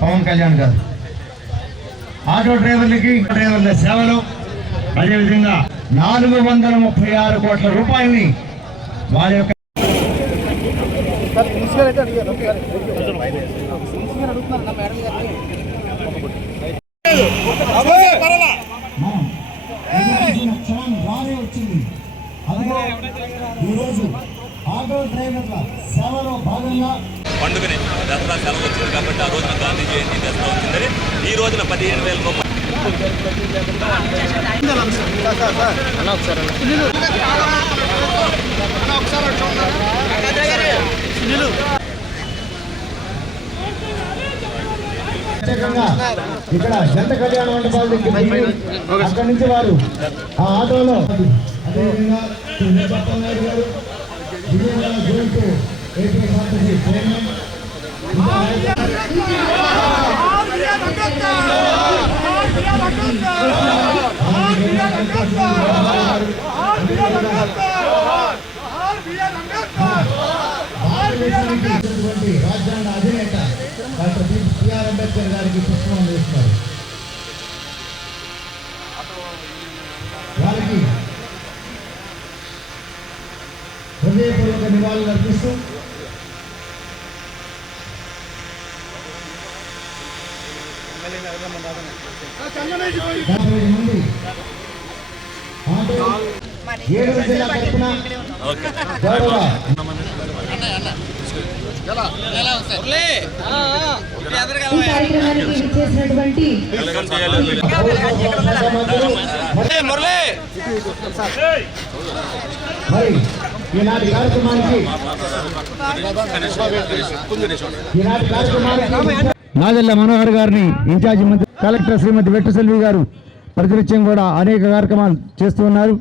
పవన్ కళ్యాణ్ గారు. ఆటో డ్రైవర్లకి డ్రైవర్ల సేవలు అదేవిధంగా నాలుగు వందల ముప్పై ఆరు కోట్ల రూపాయలని వారి యొక్క మనం ఎదుర్కొంటున్న క్షణం రానే వచ్చింది అందులో ఈరోజు ఆటో డ్రైవర్ల సేవలో భాగంగా పండుగని దసరా సెలవు వచ్చింది కాబట్టి ఆ రోజున గాంధీ జయంతి దసరా వచ్చిందని ఈ రోజున పదిహేను వేల రూపాయలు ఇక్కడ జంట కళ్యాణ మండపాల దగ్గర అక్కడి నుంచి వారు ఆ ఆటోలో అదేవిధంగా రాజ్యాంగ అధినేత డాక్టర్ బిఆర్ అంబేద్కర్ గారికి పుష్పం వేస్తున్నారు వారికి హృదయపూర్వక నివాళులు అర్పిస్తూ ఏడు జిల్లా తరఫున గౌరవ ఈ కార్యక్రమానికి ఇచ్చేసినటువంటి మరి ఈనాటి కార్యక్రమానికి ఈనాటి కార్యక్రమానికి నాదెల్ల మనోహర్ గారిని ఇన్ఛార్జి మంత్రి కలెక్టర్ శ్రీమతి వెట్టసెల్వి గారు ప్రతినిత్యం కూడా అనేక కార్యక్రమాలు చేస్తూ ఉన్నారు.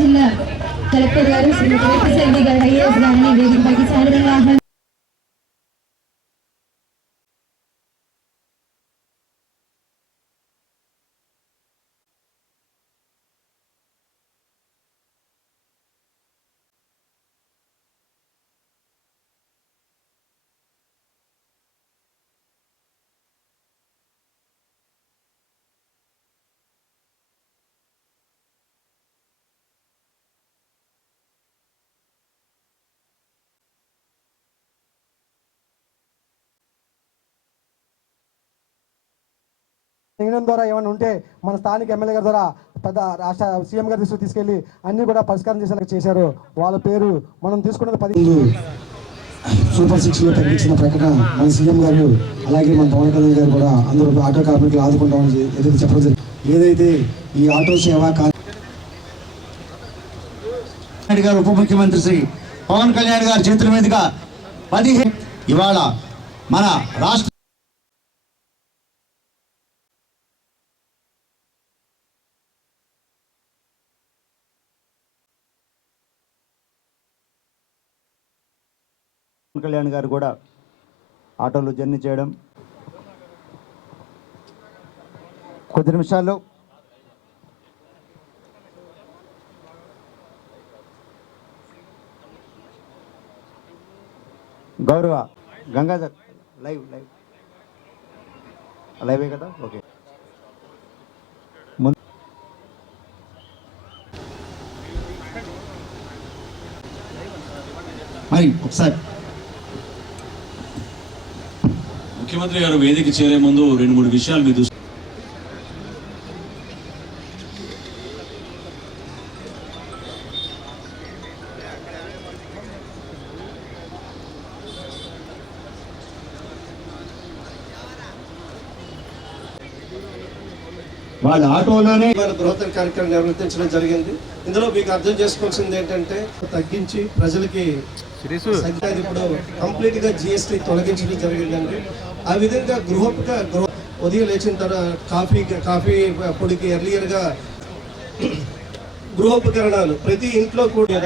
జిల్లా కలెక్టర్ గారు శ్రీమతి వెంకటశెల్వి గారు ఐఏఎస్ గారిని వేదికపైకి సాధారణంగా యూనియన్ ద్వారా ఏమైనా ఉంటే మన స్థానిక ఎమ్మెల్యే గారి ద్వారా పెద్ద రాష్ట్ర సీఎం గారి దృష్టికి తీసుకెళ్ళి అన్ని కూడా పరిష్కారం చేసేలా చేశారు. వాళ్ళ పేరు మనం తీసుకున్నది పది సూపర్ సిక్స్లో ప్రకటించిన ప్రకటన మన సీఎం గారు అలాగే మన పవన్ కళ్యాణ్ గారు కూడా అందరూ ఆటో కార్మికులు ఆదుకుంటామని ఏదైతే చెప్పడం జరిగింది. ఏదైతే ఈ ఆటో సేవ గారు ఉప ముఖ్యమంత్రి శ్రీ పవన్ కళ్యాణ్ గారి చేతుల మీదుగా పదిహేను ఇవాళ మన రాష్ట్ర కళ్యాణ్ గారు కూడా ఆటోలో జర్నీ చేయడం. కొద్ది నిమిషాల్లో గౌరవ గంగాధర్ లైవ్ లైవ్. లైవే కదా? ఓకే. మరి ఒకసారి ముఖ్యమంత్రి గారు వేదిక చేరే ముందు రెండు మూడు విషయాలు మీ దృష్టి వాళ్ళ ఆటోలోనే ఇవాళ బృహత్తర కార్యక్రమం నిర్వర్తించడం జరిగింది. ఇందులో మీకు అర్థం చేసుకోవాల్సింది ఏంటంటే తగ్గించి ప్రజలకి ఇప్పుడు కంప్లీట్గా జిఎస్టీ తొలగించడం జరిగిందండి ఆ విధంగా గృహోపక గృహ ఉదయం లేచిన తర్వాత కాఫీ కాఫీ పొడికి ఎర్లియర్గా గృహోపకరణాలు ప్రతి ఇంట్లో కూడా.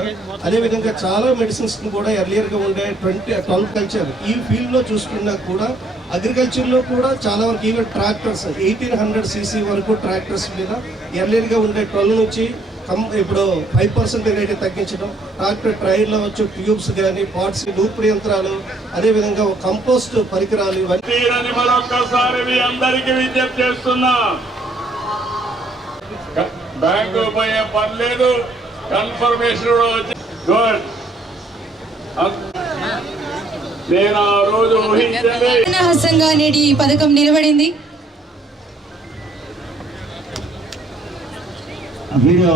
అదేవిధంగా చాలా మెడిసిన్స్ కూడా ఎర్లియర్గా ఉండే ట్వంటీ ట్వెల్వ్ కల్చర్ ఈ ఫీల్డ్లో చూసుకున్నా కూడా అగ్రికల్చర్లో కూడా చాలా వరకు even tractors eighteen hundred CC వరకు ట్రాక్టర్స్ మీద ఎర్లియర్గా ఉండే ట్వెల్వ్ నుంచి కం ఇప్పుడు ఫైవ్ పర్సెంట్ రేట్ తగ్గించడం ట్రాక్టర్ టైర్లు అవ్వచ్చు ట్యూబ్స్ కానీ పార్ట్స్ నూర్పిడి యంత్రాలు అదేవిధంగా కంపోస్ట్ పరికరాలు ఇవన్నీ మరొక్కసారి మీ అందరికీ విజ్ఞప్తి చేస్తున్నా. బ్యాంకు పోయే పని లేదు. కన్ఫర్మేషన్ కూడా వచ్చి గుడ్ నేను ఆ రోజు ఊహించలే హస్తంగా నేటి ఈ పథకం నిలబడింది. వీడియో.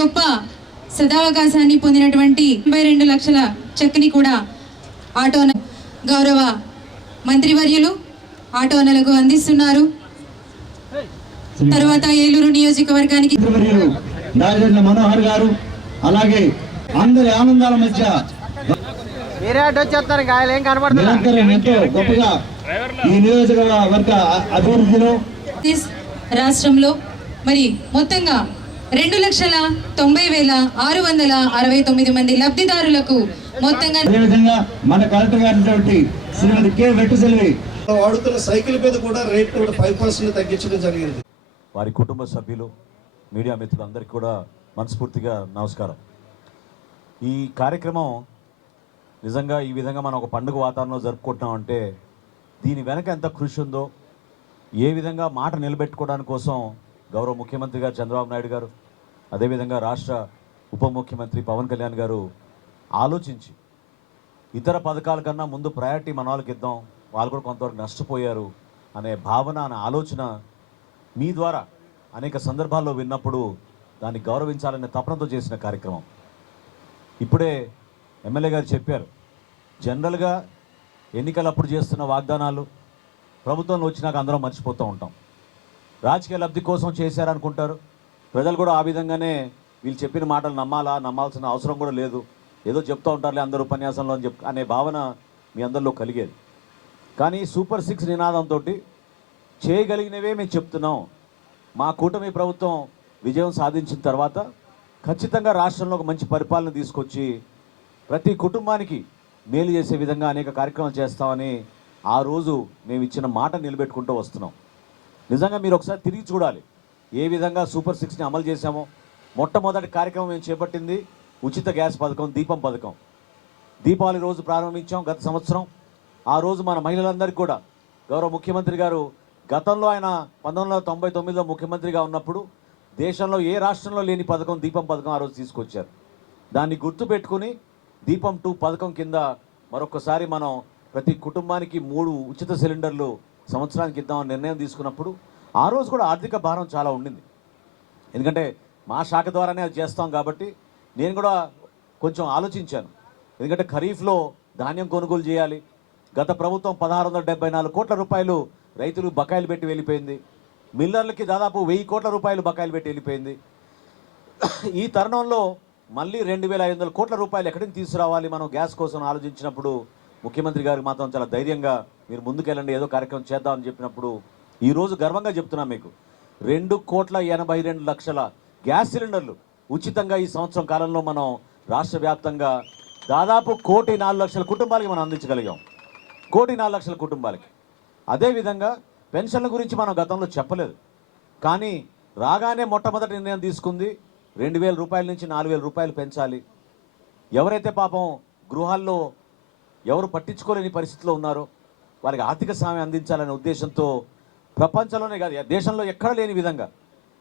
గొప్ప సదావకాశాన్ని పొందినటువంటి తొంభై రెండు లక్షల చెక్ని కూడా ఆటోన గౌరవ మంత్రివర్యులు ఆటోనలకు అందిస్తున్నారు. తర్వాత ఏలూరు నియోజకవర్గానికి మనోహర్ గారు అలాగే అందరి ఆనందాల మధ్య గొప్పగా ఈ నియోజకవర్గ అభివృద్ధిలో రాష్ట్రంలో మరి మొత్తంగా రెండు లక్షల తొంభై వేల ఆరు వందల అరవై తొమ్మిది మంది లబ్ధిదారులకు మొత్తంగా అదేవిధంగా మన కలెక్టర్ గారి శ్రీమతి కె. వెట్టుసెల్వి వాడుతున్న సైకిల్ మీద కూడా రేట్ కూడా ఫైవ్ పర్సెంట్ తగ్గించడం జరిగింది. వారి కుటుంబ సభ్యులు మీడియా మిత్రులందరికీ కూడా మనస్ఫూర్తిగా నమస్కారం. ఈ కార్యక్రమం నిజంగా ఈ విధంగా మనం ఒక పండుగ వాతావరణంలో జరుపుకుంటున్నామంటే దీని వెనక ఎంత కృషి ఉందో ఏ విధంగా మాట నిలబెట్టుకోవడానికి కోసం గౌరవ ముఖ్యమంత్రి గారు చంద్రబాబు నాయుడు గారు అదేవిధంగా రాష్ట్ర ఉప ముఖ్యమంత్రి పవన్ కళ్యాణ్ గారు ఆలోచించి ఇతర పథకాల కన్నా ముందు ప్రయారిటీ మన వాళ్ళకి ఇద్దాం వాళ్ళు కూడా కొంతవరకు నష్టపోయారు అనే భావన అనే ఆలోచన మీ ద్వారా అనేక సందర్భాల్లో విన్నప్పుడు దాన్ని గౌరవించాలనే తపనతో చేసిన కార్యక్రమం. ఇప్పుడే ఎమ్మెల్యే గారు చెప్పారు జనరల్గా ఎన్నికలప్పుడు చేస్తున్న వాగ్దానాలు ప్రభుత్వంలో వచ్చినాక అందరం మర్చిపోతూ ఉంటాం. రాజకీయ లబ్ధి కోసం చేశారనుకుంటారు. ప్రజలు కూడా ఆ విధంగానే వీళ్ళు చెప్పిన మాటలు నమ్మాలా నమ్మాల్సిన అవసరం కూడా లేదు. ఏదో చెప్తూ ఉంటారులే అందరూ ఉపన్యాసంలో అని చెప్ అనే భావన మీ అందరిలో కలిగేది. కానీ సూపర్ సిక్స్ నినాదంతో చేయగలిగినవే మేము చెప్తున్నాం. మా కూటమి ప్రభుత్వం విజయం సాధించిన తర్వాత ఖచ్చితంగా రాష్ట్రంలో ఒక మంచి పరిపాలన తీసుకొచ్చి ప్రతి కుటుంబానికి మేలు చేసే విధంగా అనేక కార్యక్రమాలు చేస్తామని ఆ రోజు మేము ఇచ్చిన మాట నిలబెట్టుకుంటూ వస్తున్నాం. నిజంగా మీరు ఒకసారి తిరిగి చూడాలి. ఏ విధంగా సూపర్ సిక్స్ని అమలు చేశామో. మొట్టమొదటి కార్యక్రమం మేము చేపట్టింది ఉచిత గ్యాస్ పథకం దీపం పథకం. దీపావళి రోజు ప్రారంభించాం గత సంవత్సరం. ఆ రోజు మన మహిళలందరికీ కూడా గౌరవ ముఖ్యమంత్రి గారు గతంలో ఆయన పంతొమ్మిది వందల తొంభై తొమ్మిదిలో ముఖ్యమంత్రిగా ఉన్నప్పుడు దేశంలో ఏ రాష్ట్రంలో లేని పథకం దీపం పథకం ఆ రోజు తీసుకొచ్చారు. దాన్ని గుర్తుపెట్టుకుని దీపం టూ పథకం కింద మరొకసారి మనం ప్రతి కుటుంబానికి మూడు ఉచిత సిలిండర్లు సంవత్సరానికి ఇద్దామని నిర్ణయం తీసుకున్నప్పుడు ఆ రోజు కూడా ఆర్థిక భారం చాలా ఉండింది. ఎందుకంటే మా శాఖ ద్వారానే అది చేస్తాం కాబట్టి నేను కూడా కొంచెం ఆలోచించాను. ఎందుకంటే ఖరీఫ్లో ధాన్యం కొనుగోలు చేయాలి. గత ప్రభుత్వం పదహారు వందల డెబ్బై నాలుగు కోట్ల రూపాయలు రైతులు బకాయిలు పెట్టి వెళ్ళిపోయింది. మిల్లర్లకి దాదాపు వెయ్యి కోట్ల రూపాయలు బకాయిలు పెట్టి వెళ్ళిపోయింది. ఈ తరుణంలో మళ్ళీ రెండు వేల ఐదు వందల కోట్ల రూపాయలు ఎక్కడికి తీసుకురావాలి మనం గ్యాస్ కోసం ఆలోచించినప్పుడు ముఖ్యమంత్రి గారికి మాత్రం చాలా ధైర్యంగా మీరు ముందుకెళ్ళండి ఏదో కార్యక్రమం చేద్దామని చెప్పినప్పుడు ఈరోజు గర్వంగా చెప్తున్నాం మీకు. రెండు కోట్ల ఎనభై రెండు లక్షల గ్యాస్ సిలిండర్లు ఉచితంగా ఈ సంవత్సరం కాలంలో మనం రాష్ట్ర వ్యాప్తంగా దాదాపు కోటి నాలుగు లక్షల కుటుంబాలకి మనం అందించగలిగాం. కోటి నాలుగు లక్షల కుటుంబాలకి. అదేవిధంగా పెన్షన్ల గురించి మనం గతంలో చెప్పలేదు. కానీ రాగానే మొట్టమొదటి నిర్ణయం తీసుకుంది రెండు వేల రూపాయల నుంచి నాలుగు వేల రూపాయలు పెంచాలి. ఎవరైతే పాపం గృహాల్లో ఎవరు పట్టించుకోలేని పరిస్థితిలో ఉన్నారో వారికి ఆర్థిక సాయం అందించాలనే ఉద్దేశంతో ప్రపంచంలోనే కాదు దేశంలో ఎక్కడ లేని విధంగా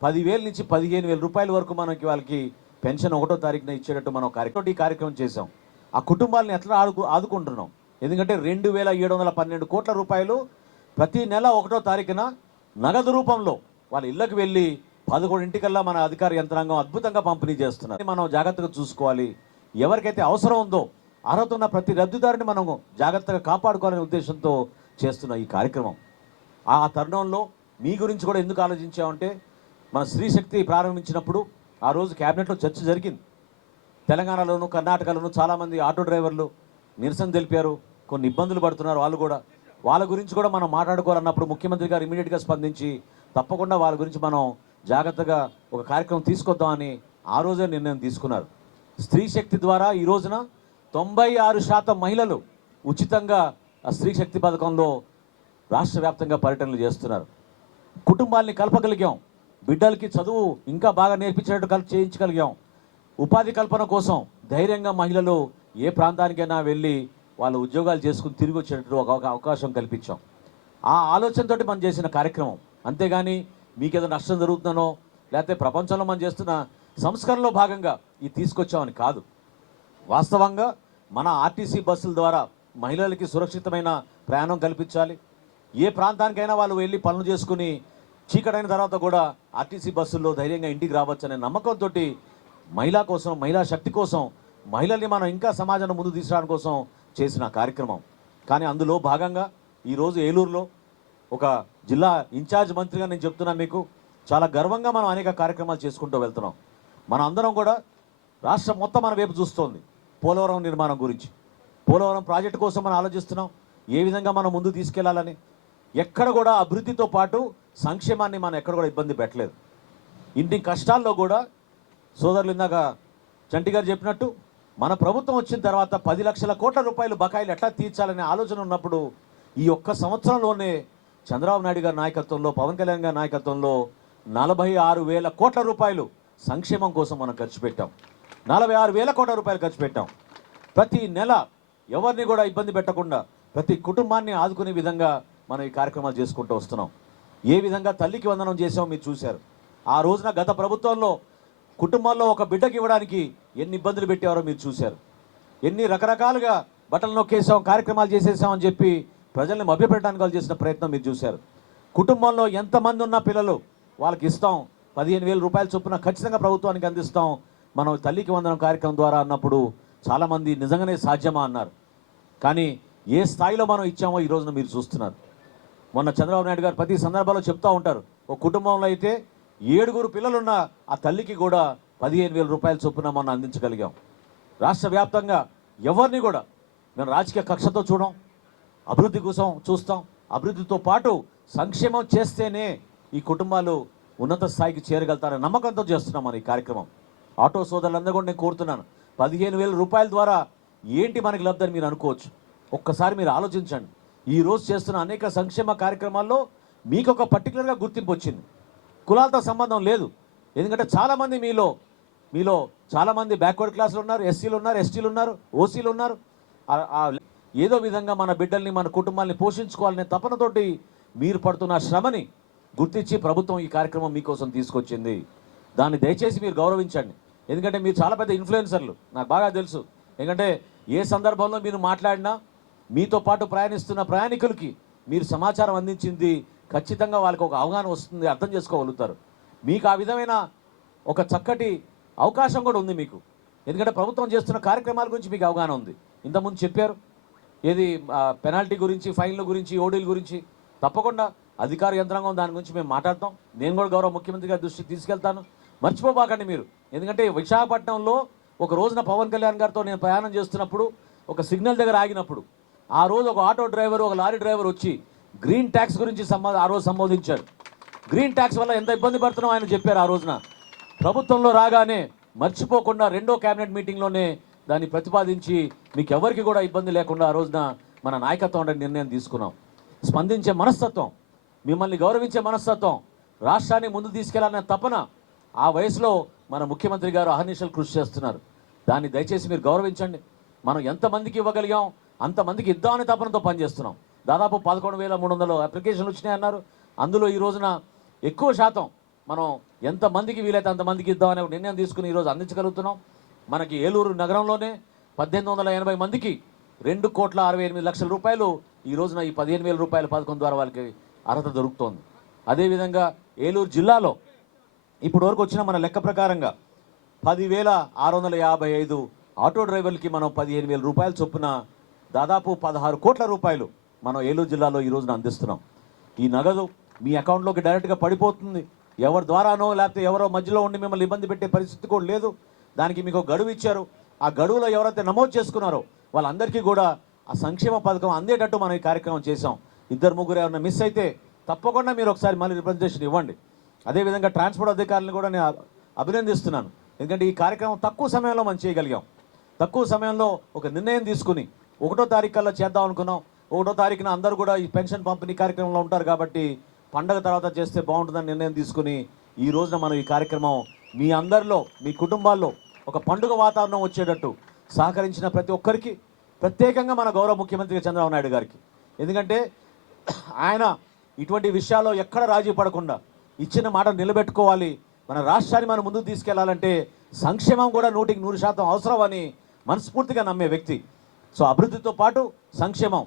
పదివేల నుంచి పదిహేను వేల రూపాయల వరకు మనకి వాళ్ళకి పెన్షన్ ఒకటో తారీఖున ఇచ్చేటట్టు మనం కార్యక్రమం ఈ కార్యక్రమం చేసాం ఆ కుటుంబాలను ఎట్లా ఆడుకు ఆదుకుంటున్నాం? ఎందుకంటే రెండు వేల ఏడు వందల పన్నెండు కోట్ల రూపాయలు ప్రతి నెల ఒకటో తారీఖున నగదు రూపంలో వాళ్ళ ఇళ్ళకి వెళ్ళి పదకొండింటికల్లా మన అధికార యంత్రాంగం అద్భుతంగా పంపిణీ చేస్తున్నారు. మనం జాగ్రత్తగా చూసుకోవాలి. ఎవరికైతే అవసరం ఉందో అర్హత ఉన్న ప్రతి రద్దుదారిని మనం జాగ్రత్తగా కాపాడుకోవాలనే ఉద్దేశంతో చేస్తున్న ఈ కార్యక్రమం. ఆ తరుణంలో మీ గురించి కూడా ఎందుకు ఆలోచించామంటే మన స్త్రీశక్తి ప్రారంభించినప్పుడు ఆ రోజు క్యాబినెట్లో చర్చ జరిగింది. తెలంగాణలోను కర్ణాటకలోను చాలామంది ఆటో డ్రైవర్లు నిరసన తెలిపారు. కొన్ని ఇబ్బందులు పడుతున్నారు వాళ్ళు కూడా. వాళ్ళ గురించి కూడా మనం మాట్లాడుకోవాలన్నప్పుడు ముఖ్యమంత్రి గారు ఇమీడియట్గా స్పందించి తప్పకుండా వాళ్ళ గురించి మనం జాగ్రత్తగా ఒక కార్యక్రమం తీసుకొద్దామని ఆ రోజే నిర్ణయం తీసుకున్నారు. స్త్రీ శక్తి ద్వారా ఈ రోజున తొంభై ఆరు శాతం మహిళలు ఉచితంగా ఆ స్త్రీ శక్తి పథకంలో రాష్ట్ర వ్యాప్తంగా పర్యటనలు చేస్తున్నారు. కుటుంబాల్ని కలపగలిగాం. బిడ్డలకి చదువు ఇంకా బాగా నేర్పించేటట్టు కల్ చేయించగలిగాం. ఉపాధి కల్పన కోసం ధైర్యంగా మహిళలు ఏ ప్రాంతానికైనా వెళ్ళి వాళ్ళ ఉద్యోగాలు చేసుకుని తిరిగి వచ్చేటట్టు ఒక అవకాశం కల్పించాం. ఆ ఆలోచనతోటి మనం చేసిన కార్యక్రమం. అంతేగాని మీకేదో నష్టం జరుగుతుందనో లేకపోతే ప్రపంచంలో మనం చేస్తున్న సంస్కరణలో భాగంగా ఇది తీసుకొచ్చామని కాదు. వాస్తవంగా మన ఆర్టీసీ బస్సుల ద్వారా మహిళలకి సురక్షితమైన ప్రయాణం కల్పించాలి. ఏ ప్రాంతానికైనా వాళ్ళు వెళ్ళి పనులు చేసుకుని చీకటైన తర్వాత కూడా ఆర్టీసీ బస్సుల్లో ధైర్యంగా ఇంటికి రావచ్చనే నమ్మకంతో మహిళా కోసం మహిళా శక్తి కోసం మహిళల్ని మనం ఇంకా సమాజంలో ముందు తీసుకురావడం కోసం చేసిన కార్యక్రమం. కానీ అందులో భాగంగా ఈరోజు ఏలూరులో ఒక జిల్లా ఇన్ఛార్జ్ మంత్రిగా నేను చెప్తున్నాను మీకు చాలా గర్వంగా మనం అనేక కార్యక్రమాలు చేసుకుంటూ వెళ్తున్నాం. మన అందరం కూడా రాష్ట్రం మొత్తం మన వైపు చూస్తోంది. పోలవరం నిర్మాణం గురించి. పోలవరం ప్రాజెక్టు కోసం మనం ఆలోచిస్తున్నాం. ఏ విధంగా మనం ముందు తీసుకెళ్ళాలని. ఎక్కడ కూడా అభివృద్ధితో పాటు సంక్షేమాన్ని మనం ఎక్కడ కూడా ఇబ్బంది పెట్టలేదు. ఇన్ని కష్టాల్లో కూడా సోదరులు ఇందాక చంటి గారు చెప్పినట్టు మన ప్రభుత్వం వచ్చిన తర్వాత పది లక్షల కోట్ల రూపాయలు బకాయిలు ఎట్లా తీర్చాలనే ఆలోచన ఉన్నప్పుడు ఈ ఒక్క సంవత్సరంలోనే చంద్రబాబు నాయుడు గారి నాయకత్వంలో పవన్ కళ్యాణ్ గారి నాయకత్వంలో నలభై ఆరు వేల కోట్ల రూపాయలు సంక్షేమం కోసం మనం ఖర్చు పెట్టాం. నలభై ఆరు వేల కోట్ల రూపాయలు ఖర్చు పెట్టాం. ప్రతి నెల ఎవరిని కూడా ఇబ్బంది పెట్టకుండా ప్రతి కుటుంబాన్ని ఆదుకునే విధంగా మనం ఈ కార్యక్రమాలు చేసుకుంటూ వస్తున్నాం. ఏ విధంగా తల్లికి వందనం చేసామో మీరు చూశారు. ఆ రోజున గత ప్రభుత్వంలో కుటుంబాల్లో ఒక బిడ్డకి ఇవ్వడానికి ఎన్ని ఇబ్బందులు పెట్టారో మీరు చూశారు. ఎన్ని రకరకాలుగా బట్టలు నొక్కేసాం కార్యక్రమాలు చేసేసామని చెప్పి ప్రజల్ని మభ్యపెట్టడానికి వాళ్ళు చేసిన ప్రయత్నం మీరు చూశారు. కుటుంబంలో ఎంతమంది ఉన్న పిల్లలు వాళ్ళకి ఇస్తాం పదిహేను వేల రూపాయల చొప్పున ఖచ్చితంగా ప్రభుత్వానికి అందిస్తాం మనం తల్లికి వందనం కార్యక్రమం ద్వారా అన్నప్పుడు చాలామంది నిజంగానే సాధ్యమా అన్నారు. కానీ ఏ స్థాయిలో మనం ఇచ్చామో ఈ రోజున మీరు చూస్తున్నారు. మొన్న చంద్రబాబు నాయుడు గారు ప్రతి సందర్భాల్లో చెప్తూ ఉంటారు. ఒక కుటుంబంలో అయితే ఏడుగురు పిల్లలున్న ఆ తల్లికి కూడా పదిహేను వేల రూపాయల చొప్పున మనం అందించగలిగాం. రాష్ట్ర వ్యాప్తంగా ఎవరిని కూడా మేము రాజకీయ కక్షతో చూడం అభివృద్ధి కోసం చూస్తాం. అభివృద్ధితో పాటు సంక్షేమం చేస్తేనే ఈ కుటుంబాలు ఉన్నత స్థాయికి చేరగలుగుతారనే నమ్మకంతో చేస్తున్నాం మన ఈ కార్యక్రమం. ఆటో సోదరులందరూ కూడా నేను కోరుతున్నాను. పదిహేను వేల రూపాయల ద్వారా ఏంటి మనకి లబ్ధని మీరు అనుకోవచ్చు. ఒక్కసారి మీరు ఆలోచించండి. ఈరోజు చేస్తున్న అనేక సంక్షేమ కార్యక్రమాల్లో మీకు ఒక పర్టికులర్గా గుర్తింపు వచ్చింది. కులాలతో సంబంధం లేదు. ఎందుకంటే చాలామంది మీలో మీలో చాలామంది బ్యాక్వర్డ్ క్లాసులు ఉన్నారు ఎస్సీలు ఉన్నారు ఎస్టీలు ఉన్నారు ఓసీలు ఉన్నారు. ఏదో విధంగా మన బిడ్డల్ని మన కుటుంబాల్ని పోషించుకోవాలనే తపనతోటి మీరు పడుతున్న శ్రమని గుర్తించి ప్రభుత్వం ఈ కార్యక్రమం మీకోసం తీసుకొచ్చింది. దాన్ని దయచేసి మీరు గౌరవించండి. ఎందుకంటే మీరు చాలా పెద్ద ఇన్ఫ్లుయెన్సర్లు. నాకు బాగా తెలుసు. ఎందుకంటే ఏ సందర్భంలో మీరు మాట్లాడినా మీతో పాటు ప్రయాణిస్తున్న ప్రయాణికులకి మీరు సమాచారం అందించింది ఖచ్చితంగా వాళ్ళకి ఒక అవగాహన వస్తుంది అర్థం చేసుకోగలుగుతారు. మీకు ఆ విధమైన ఒక చక్కటి అవకాశం కూడా ఉంది మీకు. ఎందుకంటే ప్రభుత్వం చేస్తున్న కార్యక్రమాల గురించి మీకు అవగాహన ఉంది. ఇంతకుముందు చెప్పారు ఏది పెనాల్టీ గురించి ఫైన్ల గురించి ఓడీల గురించి. తప్పకుండా అధికార యంత్రాంగం దాని గురించి మేము మాట్లాడతాం. నేను కూడా గౌరవ ముఖ్యమంత్రి గారి దృష్టికి తీసుకెళ్తాను. మర్చిపోబాకండి మీరు. ఎందుకంటే విశాఖపట్నంలో ఒక రోజున పవన్ కళ్యాణ్ గారితో నేను ప్రయాణం చేస్తున్నప్పుడు ఒక సిగ్నల్ దగ్గర ఆగినప్పుడు ఆ రోజు ఒక ఆటో డ్రైవర్ ఒక లారీ డ్రైవర్ వచ్చి గ్రీన్ ట్యాక్స్ గురించి సంబో ఆ రోజు సంబోధించారు. గ్రీన్ ట్యాక్స్ వల్ల ఎంత ఇబ్బంది పడుతున్నాం ఆయన చెప్పారు ఆ రోజున. ప్రభుత్వంలో రాగానే మర్చిపోకుండా రెండో క్యాబినెట్ మీటింగ్లోనే దాన్ని ప్రతిపాదించి మీకు ఎవరికి కూడా ఇబ్బంది లేకుండా ఆ రోజున మన నాయకత్వం అంటే నిర్ణయం తీసుకున్నాం. స్పందించే మనస్తత్వం మిమ్మల్ని గౌరవించే మనస్తత్వం రాష్ట్రాన్ని ముందు తీసుకెళ్ళాలనే తపన ఆ వయసులో మన ముఖ్యమంత్రి గారు అహర్నిశలు కృషి చేస్తున్నారు. దాన్ని దయచేసి మీరు గౌరవించండి. మనం ఎంతమందికి ఇవ్వగలిగాం అంతమందికి ఇద్దామని తపనతో పనిచేస్తున్నాం. దాదాపు పదకొండు వేల మూడు వందలు అప్లికేషన్లు వచ్చినాయి అన్నారు. అందులో ఈ రోజున ఎక్కువ శాతం మనం ఎంతమందికి వీలైతే అంతమందికి ఇద్దామనే ఒక నిర్ణయం తీసుకుని ఈరోజు అందించగలుగుతున్నాం. మనకి ఏలూరు నగరంలోనే పద్దెనిమిది వందల ఎనభై మందికి రెండు కోట్ల అరవై ఎనిమిది లక్షల రూపాయలు ఈ రోజున ఈ పదిహేను వేల రూపాయల పథకం ద్వారా వాళ్ళకి అర్హత దొరుకుతోంది. అదేవిధంగా ఏలూరు జిల్లాలో ఇప్పుడు వరకు వచ్చిన మన లెక్క ప్రకారంగా పదివేల ఆరు వందల యాభై ఐదు ఆటో డ్రైవర్లకి మనం పదిహేను వేల రూపాయల చొప్పున దాదాపు పదహారు కోట్ల రూపాయలు మనం ఏలూరు జిల్లాలో ఈ రోజున అందిస్తున్నాం. ఈ నగదు మీ అకౌంట్లోకి డైరెక్ట్గా పడిపోతుంది. ఎవరి ద్వారానో లేకపోతే ఎవరో మధ్యలో ఉండి మిమ్మల్ని ఇబ్బంది పెట్టే పరిస్థితి కూడా లేదు. దానికి మీకు గడువు ఇచ్చారు. ఆ గడువులో ఎవరైతే నమోదు చేసుకున్నారో వాళ్ళందరికీ కూడా ఆ సంక్షేమ పథకం అందేటట్టు మనం ఈ కార్యక్రమం చేసాం ఇద్దరు ముగ్గురు ఎవరైనా మిస్ అయితే తప్పకుండా మీరు ఒకసారి మళ్ళీ రిప్రజెంటేషన్ ఇవ్వండి. అదేవిధంగా ట్రాన్స్పోర్ట్ అధికారులను కూడా నేను అభినందిస్తున్నాను. ఎందుకంటే ఈ కార్యక్రమం తక్కువ సమయంలో మనం చేయగలిగాం. తక్కువ సమయంలో ఒక నిర్ణయం తీసుకుని ఒకటో తారీఖు కల్లా చేద్దాం అనుకున్నాం. ఒకటో తారీఖున అందరూ కూడా ఈ పెన్షన్ పంపిణీ కార్యక్రమంలో ఉంటారు కాబట్టి పండగ తర్వాత చేస్తే బాగుంటుందని నిర్ణయం తీసుకుని ఈ రోజున మనం ఈ కార్యక్రమం మీ అందరిలో మీ కుటుంబాల్లో ఒక పండుగ వాతావరణం వచ్చేటట్టు సహకరించిన ప్రతి ఒక్కరికి ప్రత్యేకంగా మన గౌరవ ముఖ్యమంత్రి చంద్రబాబు నాయుడు గారికి. ఎందుకంటే ఆయన ఇటువంటి విషయాల్లో ఎక్కడ రాజీ పడకుండా ఇచ్చిన మాట నిలబెట్టుకోవాలి. మన రాష్ట్రాన్ని మనం ముందుకు తీసుకెళ్ళాలంటే సంక్షేమం కూడా నూటికి నూరు శాతం అవసరం అని మనస్ఫూర్తిగా నమ్మే వ్యక్తి. సో అభివృద్ధితో పాటు సంక్షేమం.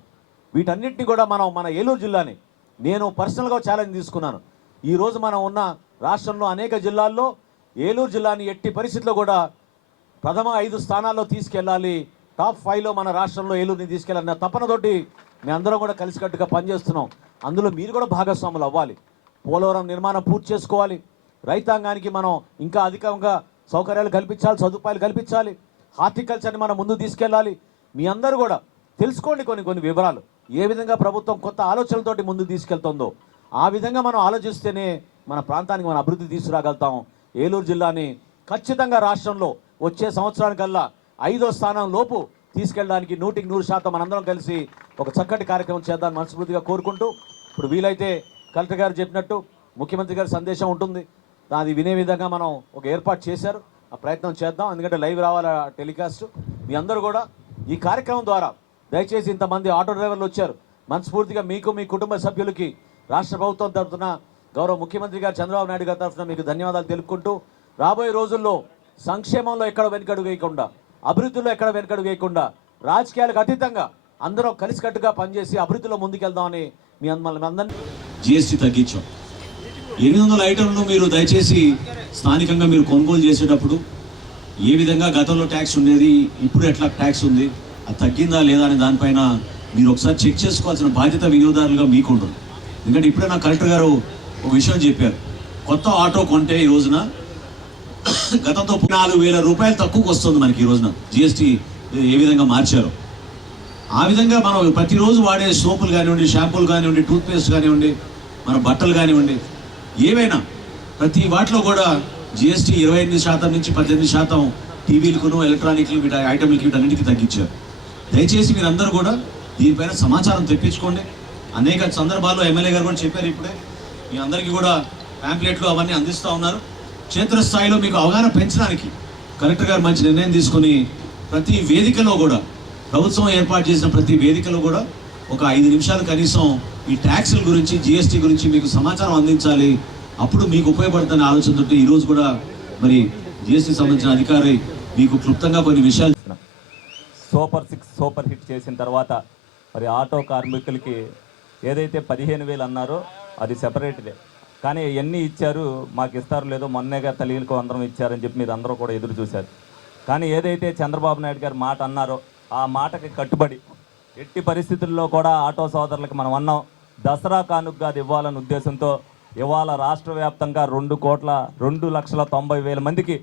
వీటన్నిటిని కూడా మనం మన ఏలూరు జిల్లాని నేను పర్సనల్గా ఛాలెంజ్ తీసుకున్నాను. ఈరోజు మనం ఉన్న రాష్ట్రంలో అనేక జిల్లాల్లో ఏలూరు జిల్లాని ఎట్టి పరిస్థితుల్లో కూడా ప్రథమ ఐదు స్థానాల్లో తీసుకెళ్ళాలి. టాప్ ఫైవ్లో మన రాష్ట్రంలో ఏలూరుని తీసుకెళ్ళాలన్న తపనతోటి మీ అందరం కూడా కలిసికట్టుగా పనిచేస్తున్నాం. అందులో మీరు కూడా భాగస్వాములు అవ్వాలి. పోలవరం నిర్మాణం పూర్తి చేసుకోవాలి. రైతాంగానికి మనం ఇంకా అధికంగా సౌకర్యాలు కల్పించాలి సదుపాయాలు కల్పించాలి. హార్టికల్చర్ని మనం ముందు తీసుకెళ్ళాలి. మీ అందరూ కూడా తెలుసుకోండి కొన్ని కొన్ని వివరాలు. ఏ విధంగా ప్రభుత్వం కొత్త ఆలోచనలతోటి ముందు తీసుకెళ్తుందో. ఆ విధంగా మనం ఆలోచిస్తేనే మన ప్రాంతానికి మనం అభివృద్ధి తీసుకురాగలుగుతాం. ఏలూరు జిల్లాని ఖచ్చితంగా రాష్ట్రంలో వచ్చే సంవత్సరానికల్లా ఐదో స్థానం లోపు తీసుకెళ్ళడానికి నూటికి నూరు శాతం మనందరం కలిసి ఒక చక్కటి కార్యక్రమం చేద్దామని మనస్ఫూర్తిగా కోరుకుంటూ. ఇప్పుడు వీలైతే కలెక్టర్ గారు చెప్పినట్టు ముఖ్యమంత్రి గారి సందేశం ఉంటుంది. అది వినే విధంగా మనం ఒక ఏర్పాటు చేశారు. ఆ ప్రయత్నం చేద్దాం. ఎందుకంటే లైవ్ రావాలి టెలికాస్ట్. మీ అందరూ కూడా ఈ కార్యక్రమం ద్వారా దయచేసి ఇంతమంది ఆటో డ్రైవర్లు వచ్చారు. మనస్ఫూర్తిగా మీకు మీ కుటుంబ సభ్యులకి రాష్ట్ర ప్రభుత్వం తరఫున గౌరవ ముఖ్యమంత్రి గారు చంద్రబాబు నాయుడు గారి తరఫున మీకు ధన్యవాదాలు తెలుపుకుంటూ రాబోయే రోజుల్లో సంక్షేమంలో ఎక్కడ వెనుకడుగు వేయకుండా అభివృద్ధిలో ఎక్కడ వెనుకడుగు వేయకుండా రాజకీయాలకు అతీతంగా అందరం కలిసికట్టుగా పనిచేసి అభివృద్ధిలో ముందుకెళ్దామని మీ అందరినీ జిఎస్టీ తగ్గించాం. ఎనిమిది వందల ఐటెంలు మీరు దయచేసి స్థానికంగా మీరు కొనుగోలు చేసేటప్పుడు ఏ విధంగా గతంలో ట్యాక్స్ ఉండేది ఇప్పుడు ఎట్లా ట్యాక్స్ ఉంది అది తగ్గిందా లేదా అనే దానిపైన మీరు ఒకసారి చెక్ చేసుకోవాల్సిన బాధ్యత వినియోగదారులుగా మీకు ఉంటుంది. ఎందుకంటే ఇప్పుడే నా కలెక్టర్ గారు ఒక విషయం చెప్పారు. కొత్త ఆటో కొంటే ఈ రోజున గతంతో నాలుగు వేల రూపాయలు తక్కువకు వస్తుంది మనకి ఈ రోజున. జిఎస్టీ ఏ విధంగా మార్చారు. ఆ విధంగా మనం ప్రతిరోజు వాడే సోపులు కానివ్వండి షాంపూలు కానివ్వండి టూత్పేస్ట్ కానివ్వండి మన బట్టలు కానివ్వండి ఏవైనా ప్రతి వాటిలో కూడా జిఎస్టీ ఇరవై ఎనిమిది శాతం నుంచి పద్దెనిమిది శాతం టీవీలకును ఎలక్ట్రానిక్లు వీటి ఐటమ్లకి వీటన్నిటికీ తగ్గించారు. దయచేసి మీరందరూ కూడా దీనిపైన సమాచారం తెప్పించుకోండి. అనేక సందర్భాల్లో ఎమ్మెల్యే గారు కూడా చెప్పారు ఇప్పుడే. మీ అందరికీ కూడా ప్యాంప్లెట్లు అవన్నీ అందిస్తూ ఉన్నారు. క్షేత్రస్థాయిలో మీకు అవగాహన పెంచడానికి కలెక్టర్ గారు మంచి నిర్ణయం తీసుకొని ప్రతి వేదికలో కూడా ప్రభుత్వం ఏర్పాటు చేసిన ప్రతి వేదికలో కూడా ఒక ఐదు నిమిషాలు కనీసం ఈ ట్యాక్సుల గురించి జిఎస్టీ గురించి మీకు సమాచారం అందించాలి. అప్పుడు మీకు ఉపయోగపడుతున్న ఆలోచనతో ఈరోజు కూడా మరి జిఎస్టీ సంబంధించిన అధికారి మీకు క్లుప్తంగా కొన్ని విషయాలు సూపర్ సిక్స్ సూపర్ హిట్ చేసిన తర్వాత మరి ఆటో కార్మికులకి ఏదైతే పదిహేను వేలు అన్నారో అది సెపరేట్దే కానీ ఎన్ని ఇచ్చారు మాకు ఇస్తారు లేదో మొన్నేగా తల్లిలకు అందరం ఇచ్చారని చెప్పి మీరు అందరూ కూడా ఎదురు చూశారు. కానీ ఏదైతే చంద్రబాబు నాయుడు గారు మాట అన్నారో ఆ మాటకి కట్టుబడి ఎట్టి పరిస్థితుల్లో కూడా ఆటో సోదరులకు మనం అన్నాం. దసరా కానుకగా అది ఇవ్వాలనే ఉద్దేశంతో ఇవాళ రాష్ట్ర వ్యాప్తంగా రెండు కోట్ల రెండు లక్షల తొంభై వేల మందికి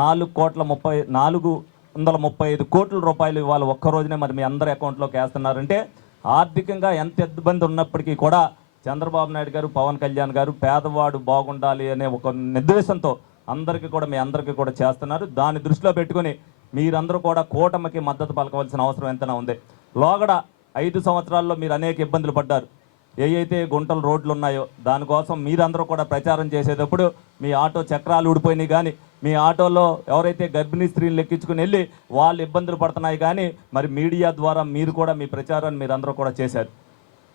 నాలుగు కోట్ల ముప్పై నాలుగు వందల ముప్పై ఐదు కోట్ల రూపాయలు ఇవాళ ఒక్క రోజునే మరి మీ అందరి అకౌంట్లోకి వేస్తున్నారంటే ఆర్థికంగా ఎంత ఇబ్బంది ఉన్నప్పటికీ కూడా చంద్రబాబు నాయుడు గారు పవన్ కళ్యాణ్ గారు పేదవాడు బాగుండాలి అనే ఒక నిర్దేశంతో అందరికీ కూడా మీ అందరికీ కూడా చేస్తున్నారు. దాన్ని దృష్టిలో పెట్టుకొని మీరందరూ కూడా కూటమికి మద్దతు పలకవలసిన అవసరం ఎంతైనా ఉంది. లోగడ ఐదు సంవత్సరాల్లో మీరు అనేక ఇబ్బందులు పడ్డారు. ఏ అయితే గుంటలు రోడ్లు ఉన్నాయో దానికోసం మీరందరూ కూడా ప్రచారం చేసేటప్పుడు మీ ఆటో చక్రాలు ఊడిపోయినాయి కానీ మీ ఆటోలో ఎవరైతే గర్భిణీ స్త్రీలు లెక్కించుకుని వెళ్ళి వాళ్ళు ఇబ్బందులు పడుతున్నాయి కానీ మరి మీడియా ద్వారా మీరు కూడా మీ ప్రచారాన్ని మీరందరూ కూడా చేశారు.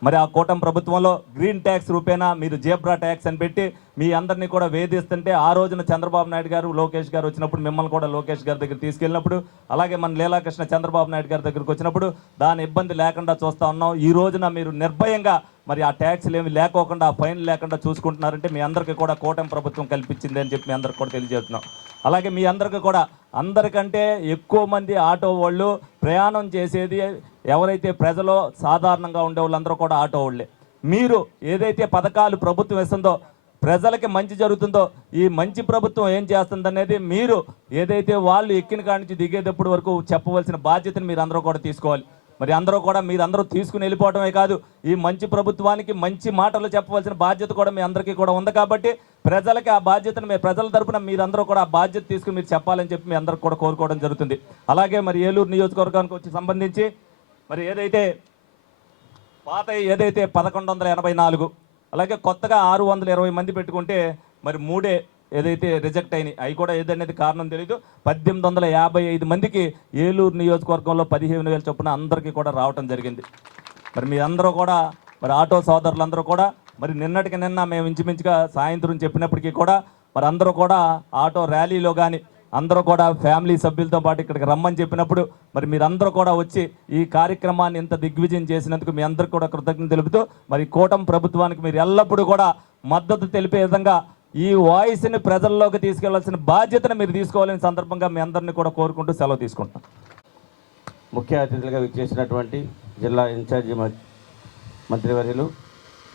మరి ఆ కూటమి ప్రభుత్వంలో గ్రీన్ ట్యాక్స్ రూపేణా మీరు జేబ్రా ట్యాక్స్ అని పెట్టి మీ అందరినీ కూడా వేధిస్తుంటే ఆ రోజున చంద్రబాబు నాయుడు గారు లోకేష్ గారు వచ్చినప్పుడు మిమ్మల్ని కూడా లోకేష్ గారి దగ్గర తీసుకెళ్ళినప్పుడు అలాగే మన లీలాకృష్ణ చంద్రబాబు నాయుడు గారి దగ్గరికి వచ్చినప్పుడు దాని ఇబ్బంది లేకుండా చూస్తూ ఉన్నాం. ఈ రోజున మీరు నిర్భయంగా మరి ఆ ట్యాక్స్లు ఏమి లేకోకుండా ఆ ఫైన్ లేకుండా చూసుకుంటున్నారంటే మీ అందరికీ కూడా కూటమి ప్రభుత్వం కల్పించింది అని చెప్పి మీ అందరికి కూడా తెలియజేస్తున్నాం. అలాగే మీ అందరికీ కూడా అందరికంటే ఎక్కువ మంది ఆటో వాళ్ళు ప్రయాణం చేసేది ఎవరైతే ప్రజలు సాధారణంగా ఉండే వాళ్ళందరూ కూడా ఆటో వాళ్ళే. మీరు ఏదైతే పథకాలు ప్రభుత్వం ఇస్తుందో ప్రజలకి మంచి జరుగుతుందో ఈ మంచి ప్రభుత్వం ఏం చేస్తుందనేది మీరు ఏదైతే వాళ్ళు ఎక్కిన కాడి నుంచి దిగేటప్పుడు వరకు చెప్పవలసిన బాధ్యతను మీరు అందరూ కూడా తీసుకోవాలి. మరి అందరూ కూడా మీరందరూ తీసుకుని వెళ్ళిపోవడమే కాదు ఈ మంచి ప్రభుత్వానికి మంచి మాటలు చెప్పవలసిన బాధ్యత కూడా మీ అందరికీ కూడా ఉంది కాబట్టి ప్రజలకి ఆ బాధ్యతను మీ ప్రజల తరపున మీరందరూ కూడా ఆ బాధ్యత తీసుకుని మీరు చెప్పాలని చెప్పి మీ అందరికి కూడా కోరుకోవడం జరుగుతుంది. అలాగే మరి ఏలూరు నియోజకవర్గానికి వచ్చి సంబంధించి మరి ఏదైతే పాత ఏదైతే పదకొండు వందల ఎనభై నాలుగు అలాగే కొత్తగా ఆరు వందల ఇరవై మంది పెట్టుకుంటే మరి మూడే ఏదైతే రిజెక్ట్ అయినాయి అవి కూడా ఏదనేది కారణం తెలియదు పద్దెనిమిది వందల యాభై ఐదు మందికి ఏలూరు నియోజకవర్గంలో పదిహేను వేల చొప్పున అందరికీ కూడా రావటం జరిగింది. మరి మీ అందరూ కూడా మరి ఆటో సోదరులందరూ కూడా మరి నిన్నటికి నిన్న మేము ఇంచుమించుగా సాయంత్రం చెప్పినప్పటికీ కూడా మరి అందరూ కూడా ఆటో ర్యాలీలో కానీ అందరూ కూడా ఫ్యామిలీ సభ్యులతో పాటు ఇక్కడికి రమ్మని చెప్పినప్పుడు మరి మీరందరూ కూడా వచ్చి ఈ కార్యక్రమాన్ని ఇంత దిగ్విజయం చేసినందుకు మీ అందరికీ కూడా కృతజ్ఞత తెలుపుతూ మరి కూటమి ప్రభుత్వానికి మీరు ఎల్లప్పుడూ కూడా మద్దతు తెలిపే విధంగా ఈ వాయిస్ని ప్రజల్లోకి తీసుకెళ్ళాల్సిన బాధ్యతను మీరు తీసుకోవాలని సందర్భంగా మీ అందరినీ కూడా కోరుకుంటూ సెలవు తీసుకుంటాం ముఖ్య అతిథులుగా విచ్చేసినటువంటి జిల్లా ఇన్ఛార్జి మ- మంత్రివర్యులు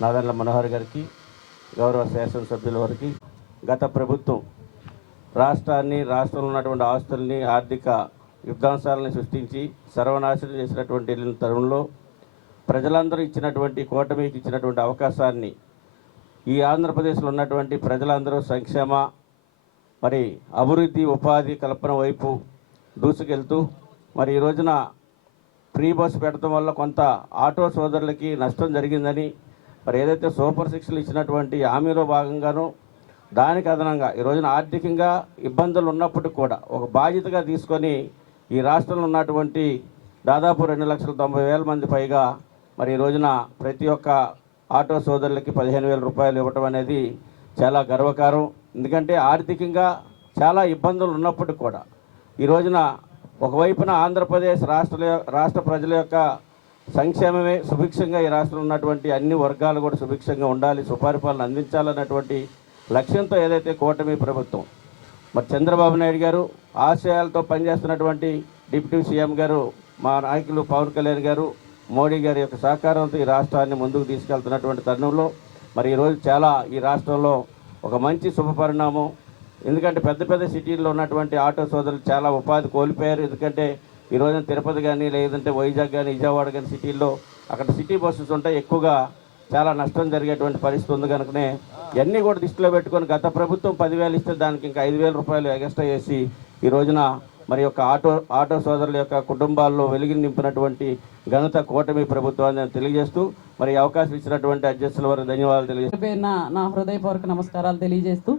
నాదన్ల మనోహర్ గారికి గౌరవ శాసనసభ్యుల వారికి గత ప్రభుత్వం రాష్ట్రాన్ని రాష్ట్రంలో ఉన్నటువంటి ఆస్తుల్ని ఆర్థిక యుద్ధాంశాలను సృష్టించి సర్వనాశనం చేసినటువంటి తరుణంలో ప్రజలందరూ ఇచ్చినటువంటి కూటమికి ఇచ్చినటువంటి అవకాశాన్ని ఈ ఆంధ్రప్రదేశ్లో ఉన్నటువంటి ప్రజలందరూ సంక్షేమ మరి అభివృద్ధి ఉపాధి కల్పన వైపు దూసుకెళ్తూ మరి ఈ రోజున ఫ్రీ బస్సు పెట్టడం వల్ల కొంత ఆటో సోదరులకి నష్టం జరిగిందని మరి ఏదైతే సూపర్ సిక్స్లు ఇచ్చినటువంటి హామీలో భాగంగాను దానికి అదనంగా ఈ రోజున ఆర్థికంగా ఇబ్బందులు ఉన్నప్పటికీ కూడా ఒక బాధ్యతగా తీసుకొని ఈ రాష్ట్రంలో ఉన్నటువంటి దాదాపు రెండు లక్షల తొంభై వేల మంది పైగా మరి ఈ రోజున ప్రతి ఒక్క ఆటో సోదరులకి పదిహేను వేల రూపాయలు ఇవ్వటం అనేది చాలా గర్వకారం. ఎందుకంటే ఆర్థికంగా చాలా ఇబ్బందులు ఉన్నప్పటికి కూడా ఈ రోజున ఒకవైపున ఆంధ్రప్రదేశ్ రాష్ట్ర రాష్ట్ర ప్రజల యొక్క సంక్షేమమే సుభిక్షంగా ఈ రాష్ట్రంలో ఉన్నటువంటి అన్ని వర్గాలు కూడా సుభిక్షంగా ఉండాలి సుపరిపాలన అందించాలన్నటువంటి లక్ష్యంతో ఏదైతే కూటమి ప్రభుత్వం మరి చంద్రబాబు నాయుడు గారు ఆశయాలతో పనిచేస్తున్నటువంటి డిప్యూటీ సీఎం గారు మా నాయకులు పవన్ కళ్యాణ్ గారు మోడీ గారి యొక్క సహకారంతో ఈ రాష్ట్రాన్ని ముందుకు తీసుకెళ్తున్నటువంటి తరుణంలో మరి ఈరోజు చాలా ఈ రాష్ట్రంలో ఒక మంచి శుభపరిణామం ఎందుకంటే పెద్ద పెద్ద సిటీల్లో ఉన్నటువంటి ఆటో సోదరులు చాలా ఉపాధి కోల్పోయారు. ఎందుకంటే ఈ రోజున తిరుపతి కానీ లేదంటే వైజాగ్ కానీ విజయవాడ కానీ సిటీల్లో అక్కడ సిటీ బస్సెస్ ఉంటాయి ఎక్కువగా చాలా నష్టం జరిగేటువంటి పరిస్థితి ఉంది కనుకనే ఇవన్నీ కూడా దృష్టిలో పెట్టుకొని గత ప్రభుత్వం పదివేలు ఇస్తే దానికి ఇంకా ఐదు రూపాయలు ఎగస్ట్రా చేసి ఈ రోజున మరి యొక్క ఆటో ఆటో సోదరుల యొక్క కుటుంబాల్లో వెలుగుని నింపినటువంటి ఘనత కూటమి ప్రభుత్వాన్ని నేను తెలియజేస్తూ మరి అవకాశం ఇచ్చినటువంటి అధ్యక్షుల వారు ధన్యవాదాలు తెలియజేస్తాను పేరున నా హృదయపూర్వక నమస్కారాలు తెలియజేస్తూ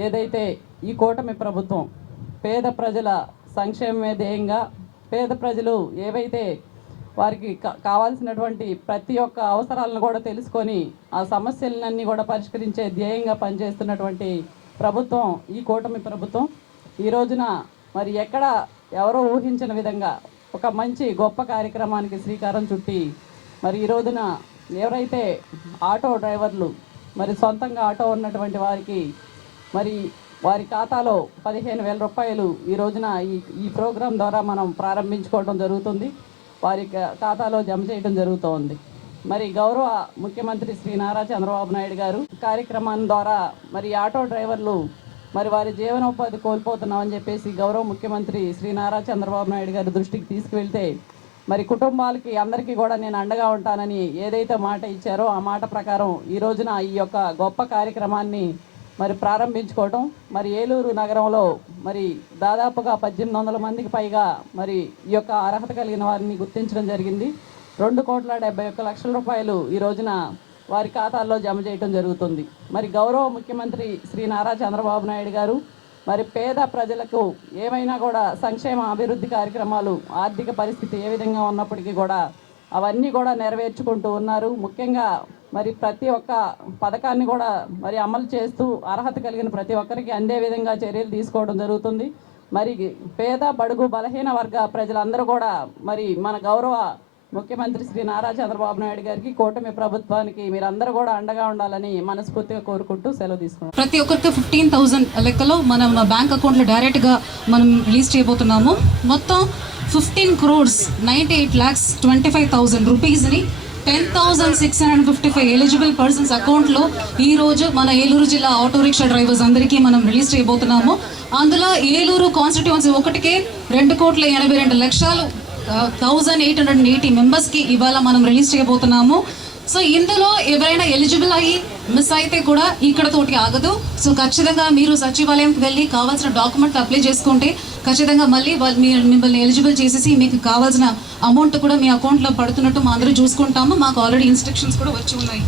ఏదైతే ఈ కూటమి ప్రభుత్వం పేద ప్రజల సంక్షేమమే ధ్యేయంగా పేద ప్రజలు ఏవైతే వారికి కా- కావాల్సినటువంటి ప్రతి ఒక్క అవసరాలను కూడా తెలుసుకొని ఆ సమస్యలన్నీ కూడా పరిష్కరించే ధ్యేయంగా పనిచేస్తున్నటువంటి ప్రభుత్వం ఈ కూటమి ప్రభుత్వం. ఈ రోజున మరి ఎక్కడ ఎవరో ఊహించిన విధంగా ఒక మంచి గొప్ప కార్యక్రమానికి శ్రీకారం చుట్టి మరి ఈ రోజున ఎవరైతే ఆటో డ్రైవర్లు మరి సొంతంగా ఆటో ఉన్నటువంటి వారికి మరి వారి ఖాతాలో పదిహేను వేల రూపాయలు ఈ రోజున ఈ ఈ ప్రోగ్రాం ద్వారా మనం ప్రారంభించుకోవడం జరుగుతుంది. వారి ఖాతాలో జమ చేయడం జరుగుతోంది. మరి గౌరవ ముఖ్యమంత్రి శ్రీ నారా చంద్రబాబు నాయుడు గారు కార్యక్రమం ద్వారా మరి ఆటో డ్రైవర్లు మరి వారి జీవనోపాధి కోల్పోతున్నామని చెప్పేసి గౌరవ ముఖ్యమంత్రి శ్రీ నారా చంద్రబాబు నాయుడు గారి దృష్టికి తీసుకువెళ్తే మరి కుటుంబాలకి అందరికీ కూడా నేను అండగా ఉంటానని ఏదైతే మాట ఇచ్చారో ఆ మాట ప్రకారం ఈ రోజున ఈ యొక్క గొప్ప కార్యక్రమాన్ని మరి ప్రారంభించుకోవడం మరి ఏలూరు నగరంలో మరి దాదాపుగా పద్దెనిమిది వందల మందికి పైగా మరి ఈ యొక్క అర్హత కలిగిన వారిని గుర్తించడం జరిగింది. రెండు కోట్ల డెబ్బై ఒక్క లక్షల రూపాయలు ఈ రోజున వారి ఖాతాల్లో జమ చేయడం జరుగుతుంది. మరి గౌరవ ముఖ్యమంత్రి శ్రీ నారా చంద్రబాబు నాయుడు గారు మరి పేద ప్రజలకు ఏమైనా కూడా సంక్షేమ అభివృద్ధి కార్యక్రమాలు ఆర్థిక పరిస్థితి ఏ విధంగా ఉన్నప్పటికీ కూడా అవన్నీ కూడా నెరవేర్చుకుంటూ ఉన్నారు. ముఖ్యంగా మరి ప్రతి ఒక్క పథకాన్ని కూడా మరి అమలు చేస్తూ అర్హత కలిగిన ప్రతి ఒక్కరికి అందే విధంగా చర్యలు తీసుకోవడం జరుగుతుంది. మరి పేద బడుగు బలహీన వర్గ ప్రజలందరూ కూడా మరి మన గౌరవ ముఖ్యమంత్రి శ్రీ నారా చంద్రబాబు నాయుడు గారికి కూటమి ప్రభుత్వానికి మీరందరూ కూడా అండగా ఉండాలని మనస్ఫూర్తిగా కోరుకుంటూ సెలవు తీసుకున్నాం. ప్రతి ఒక్కరికి ఫిఫ్టీన్ థౌసండ్ లెక్కలో మనం బ్యాంక్ అకౌంట్లో డైరెక్ట్గా మనం రిలీజ్ చేయబోతున్నాము. మొత్తం fifteen crores ninety eight lakhs twenty five thousand రూపీస్ని ten thousand six hundred fifty five eligible persons అకౌంట్లో ఈ రోజు మన ఏలూరు జిల్లా ఆటో రిక్షా డ్రైవర్స్ అందరికీ మనం రిలీజ్ చేయబోతున్నాము. అందులో ఏలూరు కాన్స్టిట్యువెన్సీ ఒకటికే రెండు కోట్ల ఎనభై రెండు లక్షలు థౌజండ్ ఎయిట్ హండ్రెడ్ ఎయిటీ మెంబర్స్కి ఇవాళ మనం రిలీజ్ చేయబోతున్నాము. సో ఇందులో ఎవరైనా ఎలిజిబుల్ అయ్యి మిస్ అయితే కూడా ఇక్కడ తోటి ఆగదు. సో ఖచ్చితంగా మీరు సచివాలయంకి వెళ్ళి కావాల్సిన డాక్యుమెంట్ అప్లై చేసుకుంటే ఖచ్చితంగా మళ్ళీ వాళ్ళు మిమ్మల్ని ఎలిజిబుల్ చేసేసి మీకు కావాల్సిన అమౌంట్ కూడా మీ అకౌంట్లో పడుతున్నట్టు మా అందరూ చూసుకుంటాము. మాకు ఆల్రెడీ ఇన్స్ట్రక్షన్స్ కూడా వచ్చి ఉన్నాయి.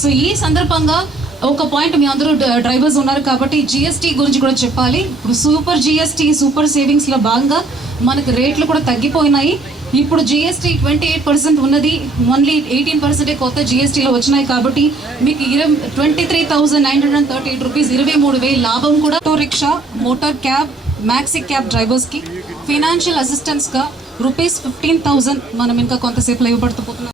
సో ఈ సందర్భంగా ఒక పాయింట్ మీ అందరూ డ్రైవర్స్ ఉన్నారు కాబట్టి జిఎస్టీ గురించి కూడా చెప్పాలి. ఇప్పుడు సూపర్ జిఎస్టీ సూపర్ సేవింగ్స్లో భాగంగా మనకు రేట్లు కూడా తగ్గిపోయినాయి. ఇప్పుడు జిఎస్టీ ట్వంటీ ఎయిట్ పర్సెంట్ ఉన్నది. ఓన్లీ ఎయిటీన్ పర్సెంటే కొత్త జిఎస్టీలో వచ్చినాయి కాబట్టి మీకు ఇరవై twenty three thousand nine hundred thirty eight rupees ఇరవై మూడు వేలు లాభం కూడా. Auto rickshaw motor cab maxi cab డ్రైవర్స్కి financial అసిస్టెన్స్గా రూపీస్ ఫిఫ్టీన్ థౌజండ్ మనం ఇంకా కొంతసేపులో ఇవ్వబడుతూ